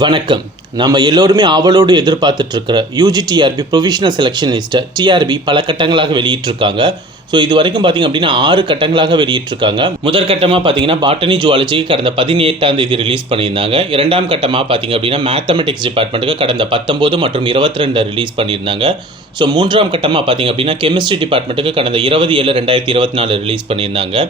வணக்கம். நம்ம எல்லோருமே ஆவலோடு எதிர்பார்த்துட்ருக்கிற யூஜிடிஆர்பி ப்ரொவிஷனல் செலெக்ஷன் லிஸ்ட்டை டிஆர்பி பல கட்டங்களாக வெளியிட்டிருக்காங்க. ஸோ இது வரைக்கும் பார்த்திங்க அப்படின்னா 6 கட்டங்களாக வெளியிட்டிருக்காங்க. முதற்கட்டமாக பார்த்தீங்கன்னா பாட்டனி ஜுவாலஜிக்கு கடந்த 18ஆம் தேதி ரிலீஸ் பண்ணியிருந்தாங்க. இரண்டாம் கட்டமாக பார்த்திங்க அப்படின்னா மேத்தமெட்டிக்ஸ் டிபார்ட்மெண்ட்டுக்கு கடந்த 19 மற்றும் 22 ரிலீஸ் பண்ணியிருந்தாங்க. ஸோ மூன்றாம் கட்டமாக பார்த்திங்க அப்படின்னா கெமிஸ்ட்ரி டிபார்ட்மெண்ட்டுக்கு கடந்த 20/7/2024 ரிலீஸ் பண்ணியிருந்தாங்க.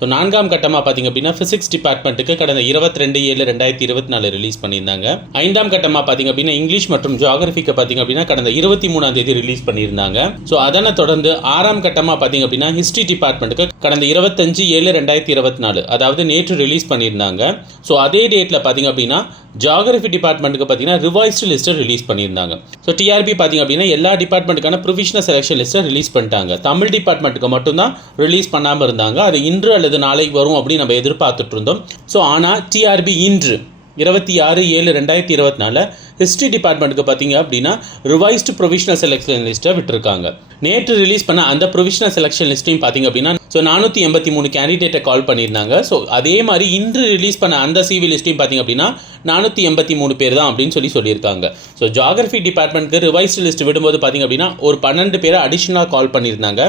ஸோ நான்காம் கட்டமாக பார்த்திங்க அப்படின்னா ஃபிசிக்ஸ் டிபார்ட்மெண்ட்டுக்கு கடந்த 22/7/2024 ரிலீஸ் பண்ணியிருந்தாங்க. ஐந்தாம் கட்டமாக பார்த்திங்க அப்படின்னா இங்கிலீஷ் மற்றும் ஜியாகிரபிக்கு பார்த்திங்க அப்படின்னா கடந்த 23ஆம் தேதி ரிலீஸ் பண்ணியிருந்தாங்க. ஸோ அதனை தொடர்ந்து ஆறாம் கட்டமாக பார்த்திங்க அப்படின்னா ஹிஸ்ட்ரி டிபார்ட்மெண்ட்டுக்கு கடந்த 25/7/2024 அதாவது நேற்று ரிலீஸ் பண்ணியிருந்தாங்க. ஸோ அதே டேட்டில் பார்த்திங்க அப்படின்னா ஜியாகிரபி டிபார்ட்மெண்ட்டுக்கு பார்த்தீங்கன்னா ரிவைஸ்டு லிஸ்ட்டை ரிலீஸ் பண்ணியிருந்தாங்க. ஸோ டிஆர்பி பார்த்திங்க அப்படின்னா எல்லா டிபார்ட்மெண்ட்டுக்கான ப்ரொவிஷனல் செலெக்ஷன் லிஸ்ட்டை ரிலீஸ் பண்ணிட்டாங்க. தமிழ் டிபார்ட்மெண்ட்டுக்கு மட்டும்தான் ரிலீஸ் பண்ணாமல் இருந்தாங்க. அது இன்று அல்லது நாளைக்கு வரும் அப்படின்னு நம்ம எதிர்பார்த்துட்டு இருந்தோம். ஸோ ஆனால் டிஆர்பி இன்று 26/7/2024 ஹிஸ்ட்ரி டிபார்ட்மெண்ட்டுக்கு பார்த்தீங்க அப்படின்னா ரிவைஸ்டு ப்ரொவிஷனல் செலெக்ஷன் லிஸ்ட்டை விட்டுருக்காங்க. நேற்று ரிலீஸ் பண்ண அந்த ப்ரொவிஷனல் செலெக்ஷன் லிஸ்ட்டையும் பார்த்தீங்க அப்படின்னா 483 கேண்டிடேட்டை கால் பண்ணியிருந்தாங்க. ஸோ அதே மாதிரி இன்று ரிலீஸ் பண்ண அந்த சிவி லிஸ்ட்டையும் பார்த்தீங்க அப்படின்னா 483 பேர் தான் அப்படின்னு சொல்லியிருக்காங்க. ஸோ ஜியாகிரபி டிபார்ட்மெண்ட்டுக்கு ரிவைஸ்டு லிஸ்ட் விடும்போது பார்த்தீங்க அப்படின்னா ஒரு 12 பேரை அடிஷ்னலாக கால் பண்ணியிருந்தாங்க.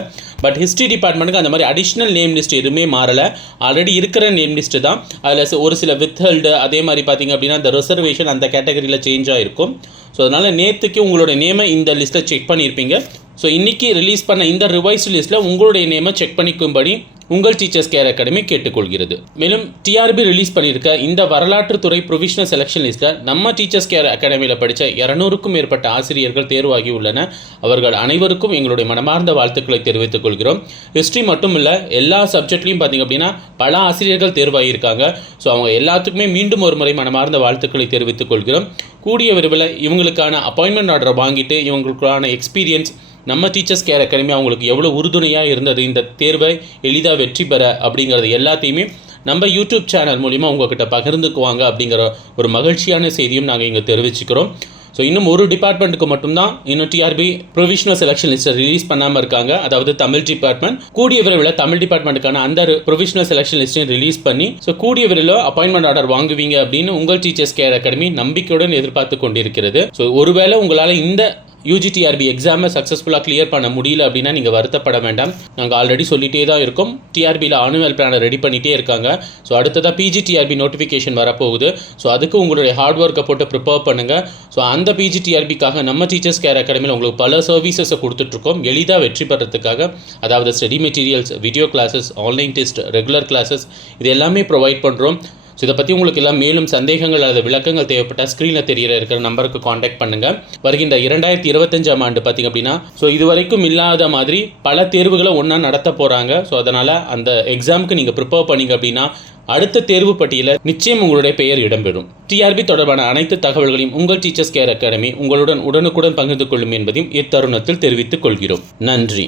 பட் ஹிஸ்ட்ரி டிபார்ட்மெண்ட்டுக்கு அந்த மாதிரி அடிஷ்னல் நேம் லிஸ்ட் எதுவுமே மாறலை. ஆல்ரெடி இருக்கிற நேம் லிஸ்ட்டு தான். அதில் ஒரு சில வித்ஹெல்டு அதே மாதிரி பார்த்தீங்க அப்படின்னா இந்த ரிசர்வேஷன் அந்த கேட்டகரியில் சேஞ்ச் ஆகிருக்கும். ஸோ அதனால் நேற்றுக்கு உங்களோட நேமை இந்த லிஸ்ட்டில் செக் பண்ணியிருப்பீங்க. ஸோ இன்றைக்கி ரிலீஸ் பண்ண இந்த ரிவைஸ்டு லிஸ்ட்டில் உங்களுடைய நேமை செக் பண்ணிக்கும்படி உங்கள் டீச்சர்ஸ் கேர் அகாடமி கேட்டுக்கொள்கிறது. மேலும் டிஆர்பி ரிலீஸ் பண்ணியிருக்க இந்த வரலாற்றுத்துறை ப்ரொவிஷனல் செலெக்ஷன் லிஸ்ட்டில் நம்ம டீச்சர்ஸ் கேர் அகாடமியில் படித்த 200க்கும் மேற்பட்ட ஆசிரியர்கள் தேர்வாகி உள்ளன. அவர்கள் அனைவருக்கும் எங்களுடைய மனமார்ந்த வாழ்த்துக்களை தெரிவித்துக் கொள்கிறோம். ஹிஸ்ட்ரி மட்டும் இல்லை, எல்லா சப்ஜெக்ட்லையும் பார்த்திங்க அப்படின்னா பல ஆசிரியர்கள் தேர்வாகியிருக்காங்க. ஸோ அவங்க எல்லாத்துக்குமே மீண்டும் ஒரு முறை மனமார்ந்த வாழ்த்துக்களை தெரிவித்துக் கொள்கிறோம். கூடிய விரைவில் இவங்களுக்கான அப்பாயின்மெண்ட் ஆர்டரை வாங்கிட்டு இவங்களுக்கான எக்ஸ்பீரியன்ஸ் நம்ம டீச்சர்ஸ் கேர் அகாடமி அவங்களுக்கு எவ்வளோ உறுதுணையாக இருந்தது இந்த தேர்வை எளிதாக வெற்றி பெற அப்படிங்கிறது எல்லாத்தையுமே நம்ம யூடியூப் சேனல் மூலிமா உங்கள்கிட்ட பகிர்ந்துக்குவாங்க அப்படிங்கிற ஒரு மகிழ்ச்சியான செய்தியும் நாங்கள் இங்கே தெரிவிச்சுக்கிறோம். ஸோ இன்னும் ஒரு டிபார்ட்மெண்ட்டுக்கு மட்டும்தான் இன்னும் டிஆர்பி ப்ரொவிஷனல் செலெக்ஷன் லிஸ்ட்டை ரிலீஸ் பண்ணாமல் இருக்காங்க. அதாவது தமிழ் டிபார்ட்மெண்ட். கூடிய விரைவில் தமிழ் டிபார்ட்மெண்ட்டுக்கான அந்த ப்ரொவிஷனல் செலெக்ஷன் லிஸ்ட்டையும் ரிலீஸ் பண்ணி ஸோ கூடிய விரைவில் அப்பாயின்மெண்ட் ஆர்டர் வாங்குவீங்க அப்படின்னு உங்கள் டீச்சர்ஸ் கேர் அகாடமி நம்பிக்கையுடன் எதிர்பார்த்து கொண்டிருக்கிறது. ஸோ ஒருவேளை உங்களால் இந்த யூஜிடிஆர்பி எக்ஸாமை சக்ஸஸ்ஃபுல்லாக கிளியர் பண்ண முடியல அப்படின்னா நீங்கள் வருத்தப்பட வேண்டாம். நாங்கள் ஆல்ரெடி சொல்லிகிட்டே தான் இருக்கோம். டிஆர்பியில் ஆனுவல் பிளானை ரெடி பண்ணிகிட்டே இருக்காங்க. ஸோ அடுத்ததாக பிஜிடிஆர்பி நோட்டிஃபிகேஷன் வரப்போகுது. ஸோ அதுக்கு உங்களுடைய ஹார்ட் ஒர்க்கை போட்டு ப்ரிப்பேர் பண்ணுங்கள். ஸோ அந்த பிஜிடிஆர்பிக்காக நம்ம டீச்சர்ஸ் கேர் அகாடமியில் உங்களுக்கு பல சர்வீசஸை கொடுத்துட்ருக்கோம் எளிதாக வெற்றி பெறத்துக்காக. அதாவது study materials, video classes, online test, regular classes இது எல்லாமே ப்ரொவைட் பண்ணுறோம். ஸோ இதை பற்றி உங்களுக்கு எல்லாம் மேலும் சந்தேகங்கள் அல்லது விளக்கங்கள் தேவைப்பட்டால் ஸ்க்ரீனில் இருக்கிற நம்பருக்கு காண்டாக்ட் பண்ணுங்கள். வருகின்ற 2025ஆம் ஆண்டு பார்த்திங்க அப்படின்னா ஸோ இது வரைக்கும் இல்லாத மாதிரி பல தேர்வுகளை ஒன்றா நடத்த போகிறாங்க. ஸோ அதனால் அந்த எக்ஸாமுக்கு நீங்கள் ப்ரிப்பேர் பண்ணிங்க அப்படின்னா அடுத்த தேர்வு பட்டியலில் நிச்சயம் உங்களுடைய பெயர் இடம்பெறும். டிஆர்பி தொடர்பான அனைத்து தகவல்களையும் உங்கள் டீச்சர்ஸ் கேர் அகாடமி உங்களுடன் உடனுக்குடன் பகிர்ந்து கொள்ளும் என்பதையும் இத்தருணத்தில் தெரிவித்துக் கொள்கிறோம். நன்றி.